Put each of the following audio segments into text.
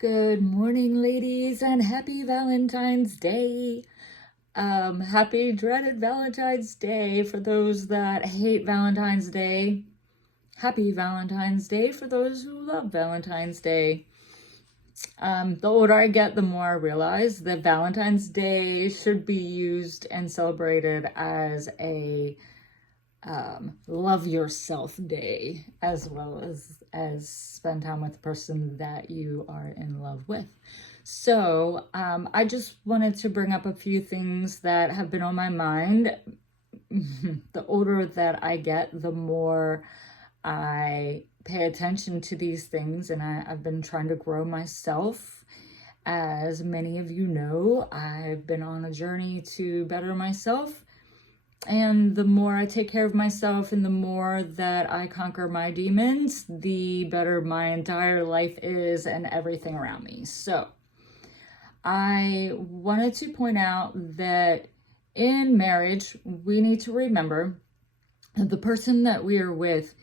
Good morning, ladies, and happy Valentine's Day. Happy dreaded Valentine's Day for those that hate Valentine's Day. Happy Valentine's Day for those who love Valentine's Day. The older I get, the more I realize that Valentine's Day should be used and celebrated as a love yourself day, as well as spend time with the person that you are in love with. So I just wanted to bring up a few things that have been on my mind. The older that I get, the more I pay attention to these things, and I've been trying to grow myself. As many of you know, I've been on a journey to better myself. And the more I take care of myself and the more that I conquer my demons, the better my entire life is and everything around me. So I wanted to point out that in marriage, we need to remember that the person that we are with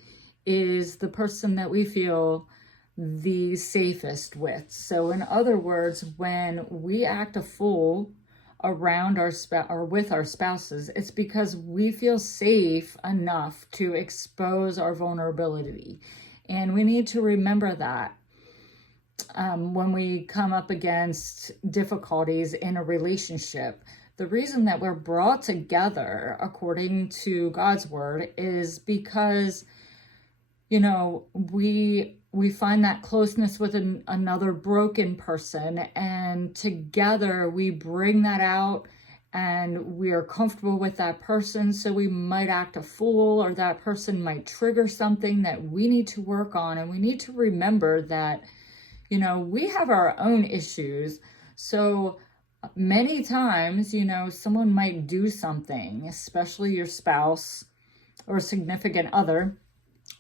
is the person that we feel the safest with. So in other words, when we act a fool around our spouse or with our spouses, it's because we feel safe enough to expose our vulnerability. And we need to remember that when we come up against difficulties in a relationship. The reason that we're brought together according to God's word is because, you know, we find that closeness with another broken person, and together we bring that out and we are comfortable with that person. So we might act a fool, or that person might trigger something that we need to work on. And we need to remember that, you know, we have our own issues. So many times, you know, someone might do something, especially your spouse or significant other.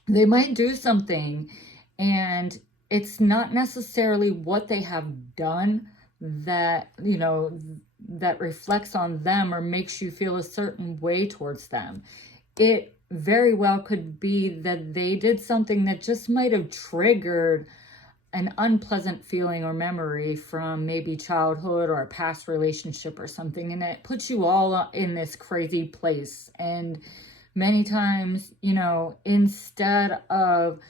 They might do something, and it's not necessarily what they have done that, you know, that reflects on them or makes you feel a certain way towards them. It very well could be that they did something that just might have triggered an unpleasant feeling or memory from maybe childhood or a past relationship or something, and it puts you all in this crazy place. And many times, you know, instead of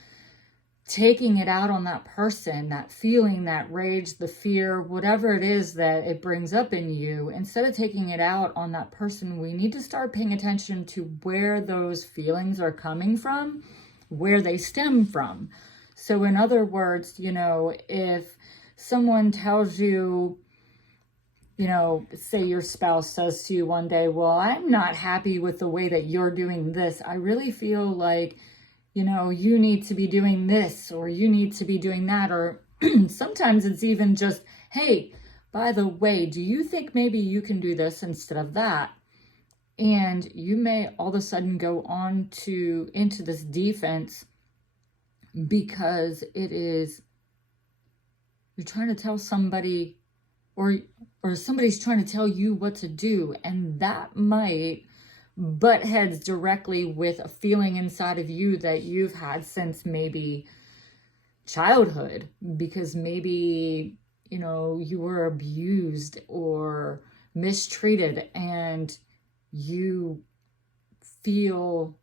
taking it out on that person, that feeling, that rage, the fear, whatever it is that it brings up in you, instead of taking it out on that person, we need to start paying attention to where those feelings are coming from, where they stem from. So in other words, you know, if someone tells you, you know, say your spouse says to you one day, well, I'm not happy with the way that you're doing this. I really feel like, you know, you need to be doing this, or you need to be doing that. Or sometimes it's even just, hey, by the way, do you think maybe you can do this instead of that? And you may all of a sudden go on into this defense because it is, you're trying to tell somebody, or somebody's trying to tell you what to do, and that might butt heads directly with a feeling inside of you that you've had since maybe childhood, because maybe, you know, you were abused or mistreated, and you feel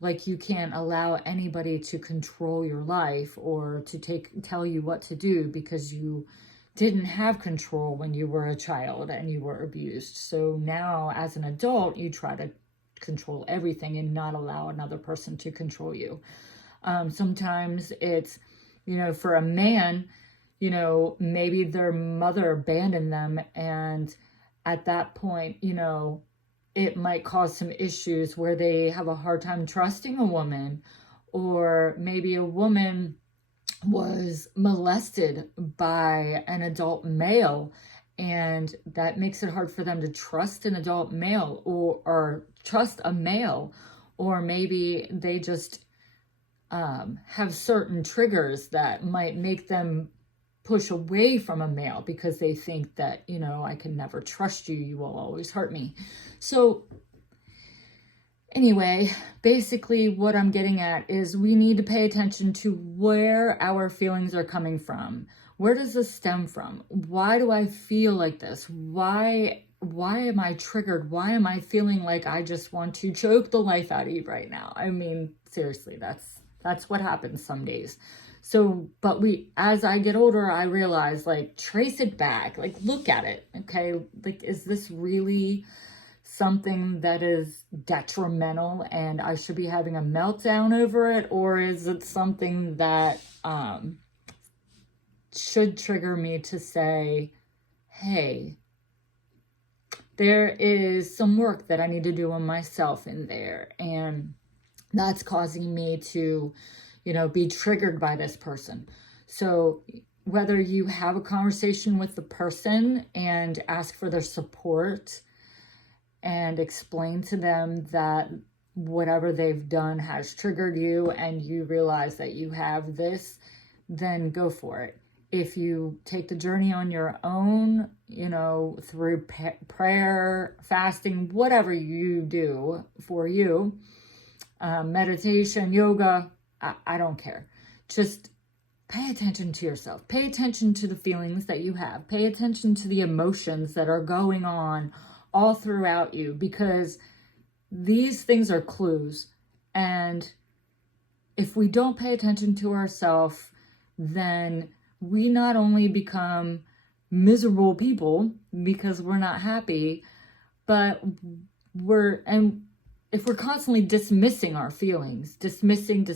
like you can't allow anybody to control your life or to tell you what to do, because you didn't have control when you were a child and you were abused. So now as an adult, you try to control everything and not allow another person to control you. Sometimes it's, you know, for a man, you know, maybe their mother abandoned them, and at that point, you know, it might cause some issues where they have a hard time trusting a woman, or maybe a woman was molested by an adult male, and that makes it hard for them to trust an adult male, or trust a male. Or maybe they just have certain triggers that might make them push away from a male because they think that, you know, I can never trust you, you will always hurt me. So Anyway, basically what I'm getting at is we need to pay attention to where our feelings are coming from. Where does this stem from? Why do I feel like this? Why am I triggered? Why am I feeling like I just want to choke the life out of you right now? I mean, seriously, that's what happens some days. So, but as I get older, I realize, like, trace it back, like, look at it. Okay. Like, is this really something that is detrimental and I should be having a meltdown over it? Or is it something that should trigger me to say, hey, there is some work that I need to do on myself in there, and that's causing me to, be triggered by this person. So whether you have a conversation with the person and ask for their support and explain to them that whatever they've done has triggered you and you realize that you have this, then go for it. If you take the journey on your own, through prayer, fasting, whatever you do for you, meditation, yoga, I don't care. Just pay attention to yourself. Pay attention to the feelings that you have. Pay attention to the emotions that are going on all throughout you, because these things are clues. And if we don't pay attention to ourselves, then we not only become miserable people because we're not happy, but if we're constantly dismissing our feelings, dismissing,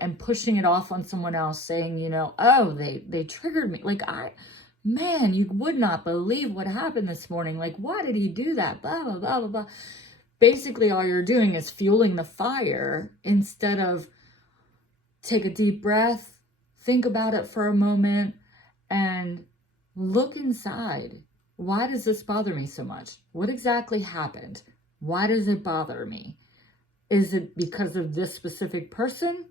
and pushing it off on someone else, saying, oh, they triggered me. Like, man, you would not believe what happened this morning. Like, why did he do that? Blah, blah, blah, blah, blah. Basically, all you're doing is fueling the fire instead of take a deep breath, think about it for a moment, and look inside. Why does this bother me so much? What exactly happened? Why does it bother me? Is it because of this specific person?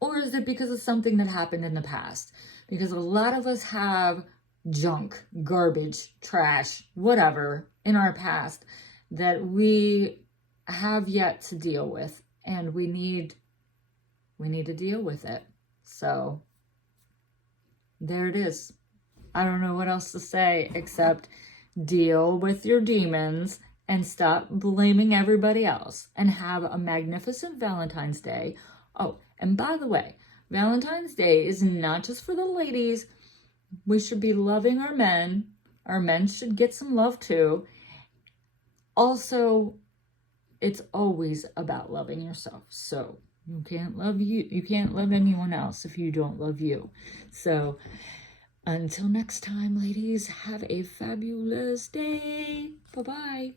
Or is it because of something that happened in the past? Because a lot of us have junk, garbage, trash, whatever in our past that we have yet to deal with, and we need to deal with it. So there it is. I don't know what else to say except deal with your demons and stop blaming everybody else, and have a magnificent Valentine's Day. Oh, and by the way, Valentine's Day is not just for the ladies. We should be loving our men. Our men should get some love too. Also, it's always about loving yourself. So you can't love anyone else if you don't love you. So until next time, ladies, have a fabulous day. Bye-bye.